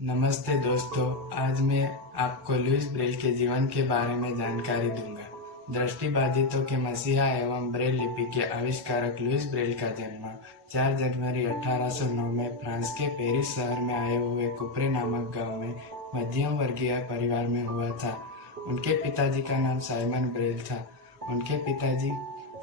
नमस्ते दोस्तों, आज मैं आपको लुईस ब्रेल के जीवन के बारे में जानकारी दूंगा। दृष्टिबाधितों के मसीहा एवं ब्रेल लिपि के आविष्कारक लुईस ब्रेल का जन्म 4 जनवरी 1809 में फ्रांस के पेरिस शहर में आए हुए कुप्रे नामक गांव में मध्यम वर्गीय परिवार में हुआ था। उनके पिताजी का नाम साइमन ब्रेल था। उनके पिताजी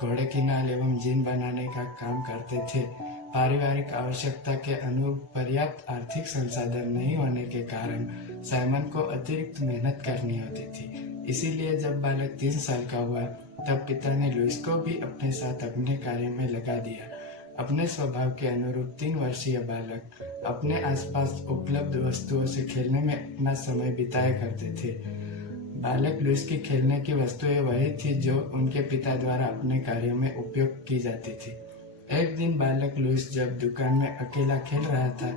घोड़े की नाल एवं जीन बनाने का काम करते थे। पारिवारिक आवश्यकता के अनुरूप पर्याप्त आर्थिक संसाधन नहीं होने के कारण साइमन को अतिरिक्त मेहनत करनी होती थी। इसीलिए जब बालक 3 साल का हुआ तब पिता ने लुईस को भी अपने साथ अपने कार्य में लगा दिया। अपने स्वभाव के अनुरूप 3 वर्षीय बालक अपने आसपास उपलब्ध वस्तुओं से खेलने में अपना समय बिताया करते थे। बालक लुईस की खेलने की वस्तुएं वही थी जो उनके पिता द्वारा अपने कार्यों में उपयोग की जाती थी। एक दिन बालक लुईस जब दुकान में अकेला खेल रहा था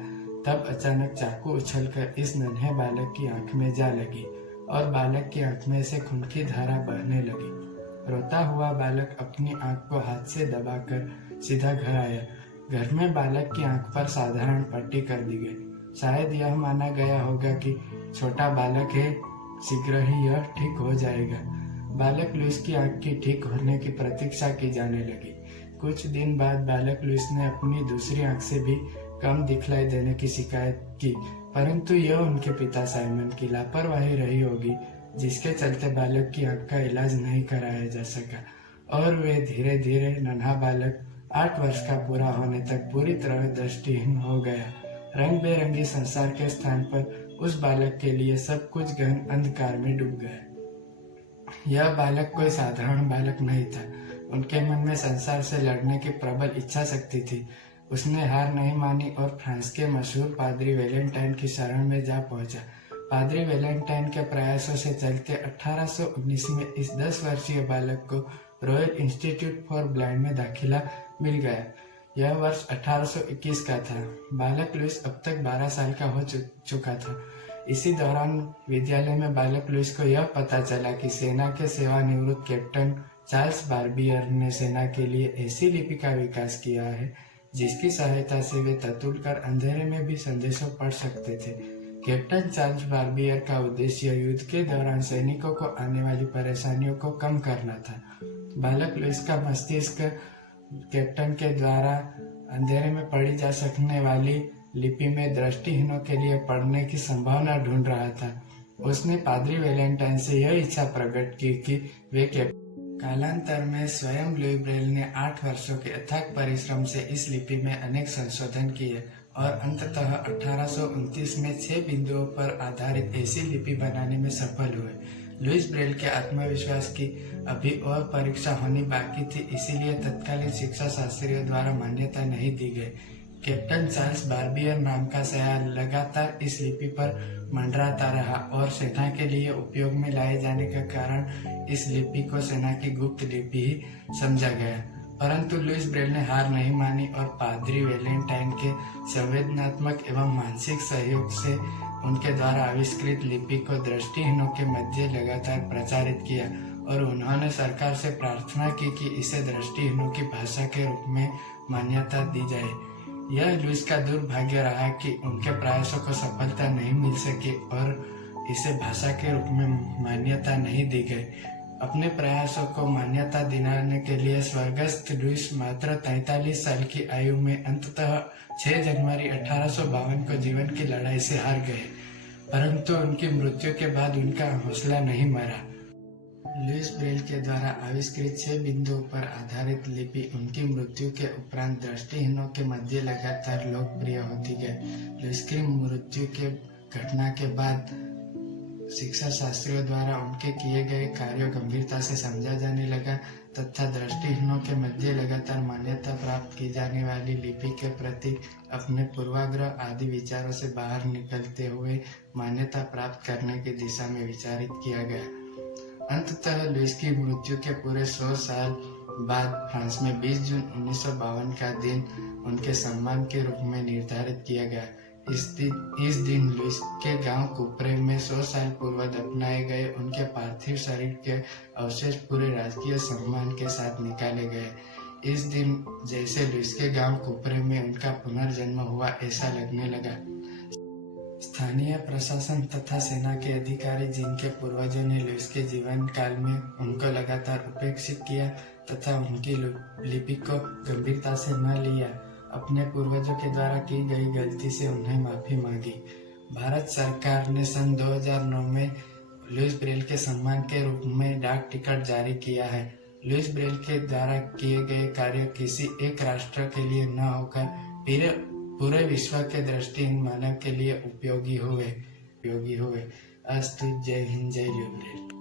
तब अचानक चाकू उछलकर इस नन्हे बालक की आंख में जा लगी और बालक की आंख में से खून की धारा बहने लगी। रोता हुआ बालक अपनी आंख को हाथ से दबाकर सीधा घर आया। घर में बालक की आंख पर साधारण पट्टी कर दी गई। शायद यह माना गया होगा कि छोटा बालक है, शीघ्र ही यह ठीक हो जाएगा। बालक लुईस की आंख की ठीक होने की प्रतीक्षा की जाने लगी। कुछ दिन बाद बालक लुईस ने अपनी दूसरी आंख से भी कम दिखलाई देने की शिकायत की, परंतु यह उनके पिता साइमन की लापरवाही रही होगी, जिसके चलते बालक की आंख का इलाज नहीं कराया जा सका और वे धीरे धीरे नन्हा बालक 8 वर्ष का पूरा होने तक पूरी तरह दृष्टिहीन हो गया। रंग बेरंगी संसार के स्थान पर उस बालक के लिए सब कुछ गहन अंधकार में डूब गया। यह बालक कोई साधारण बालक नहीं था। उनके मन में संसार से लड़ने की प्रबल इच्छा शक्ति थी। उसने हार नहीं मानी और फ्रांस के मशहूर पादरी वेलेंटाइन की शरण में जा पहुंचा। पादरी वेलेंटाइन के प्रयासों से चलते 1819 में इस 10 वर्षीय बालक को रॉयल इंस्टीट्यूट फॉर ब्लाइंड में दाखिला मिल गया। यह वर्ष 1821 का था। बालक लुईस अब तक 12 साल का हो चुका था। इसी दौरान विद्यालय में बालक लुईस को यह पता चला कि सेना के सेवानिवृत्त कैप्टन चार्ल्स बार्बियर ने सेना के लिए ऐसी लिपि का विकास किया है जिसकी सहायता से वे ततुलकर अंधेरे में भी संदेशों पढ़ सकते थे। कैप्टन चार्ल्स बार्बियर का उद्देश्य युद्ध के दौरान सैनिकों को आने वाली परेशानियों को कम करना था। बालक लुईस का मस्तिष्क कैप्टन के द्वारा अंधेरे में पढ़ी जा सकने वाली लिपि में दृष्टिहीनों के लिए पढ़ने की संभावना ढूंढ रहा था। उसने पादरी वेलेंटाइन से यह इच्छा प्रकट की कि वे कालांतर में स्वयं लुई ब्रेल ने 8 वर्षों के अथक परिश्रम से इस लिपि में अनेक संशोधन किए और अंततः 1829 में 6 बिंदुओं पर आधारित ऐसी लिपि बनाने में सफल हुए। लुईस ब्रेल के आत्मविश्वास की अभी और परीक्षा होनी बाकी थी, इसीलिए तत्कालीन शिक्षा शास्त्रियों द्वारा मान्यता नहीं दी गई। कैप्टन चार्ल्स बार्बियर नाम का सयाह लगातार इस लिपि पर मंडराता रहा और सेना के लिए उपयोग में लाए जाने के कारण इस लिपि को सेना की गुप्त लिपि ही समझा गया। परंतु लुईस ब्रेल ने हार नहीं मानी और पादरी वेलेंटाइन के संवेदनात्मक एवं मानसिक सहयोग से उनके द्वारा आविष्कृत लिपि को दृष्टिहीनों के मध्य लगातार प्रचारित किया और उन्होंने सरकार से प्रार्थना की कि इसे दृष्टिहीनों की भाषा के रूप में मान्यता दी जाए। यह लुईस का दुर्भाग्य रहा कि उनके प्रयासों को सफलता नहीं मिल सकी और इसे भाषा के रूप में मान्यता नहीं दी गई। अपने प्रयासों को मान्यता दिलाने के लिए स्वर्गस्थ लुईस मात्र 43 साल की आयु में अंततः 6 जनवरी 1852 को जीवन की लड़ाई से हार गए, परंतु उनकी मृत्यु के बाद उनका हौसला नहीं मरा। लुईस ब्रेल के द्वारा आविष्कृत 6 बिंदुओं पर आधारित लिपि उनकी मृत्यु के उपरांत दृष्टिहीनों के मध्य लगातार लोकप्रिय होती गई। लुईस की मृत्यु के घटना के बाद शिक्षा शास्त्रियों द्वारा उनके किए गए कार्यों गंभीरता से समझा जाने लगा तथा दृष्टिहीनों के मध्य लगातार मान्यता प्राप्त की जाने वाली लिपि के प्रति अपने पूर्वाग्रह आदि विचारों से बाहर निकलते हुए मान्यता प्राप्त करने की दिशा में विचारित किया गया। अंततः लुईस की मृत्यु के पूरे 100 साल बाद फ्रांस में 20 जून 1952 का दिन उनके सम्मान के रूप में निर्धारित किया गया। इस दिन लुईस के गांव कुप्रे में 100 साल पूर्व दफनाए गए उनके पार्थिव शरीर के अवशेष पूरे राजकीय सम्मान के साथ निकाले गए। इस दिन जैसे लुईस के गांव कुप्रे में उनका पुनर्जन्म हुआ ऐसा लगने लगा। स्थानीय प्रशासन तथा सेना के अधिकारी जिनके पूर्वजों ने लुईस के जीवन काल में उनको लगातार उपेक्षित किया तथा उनकी लिपि को गंभीरता से न लिया, अपने पूर्वजों के द्वारा की गई गलती से उन्हें माफी मांगी। भारत सरकार ने सन 2009 में लुईस ब्रेल के सम्मान के रूप में डाक टिकट जारी किया है। लुईस ब्रेल के द्वारा किए गए कार्य किसी एक राष्ट्र के लिए न होकर पूरे विश्व के दृष्टिहीन मानव के लिए उपयोगी हुए। अस्तु। जय हिंद, जय लुईस ब्रेल।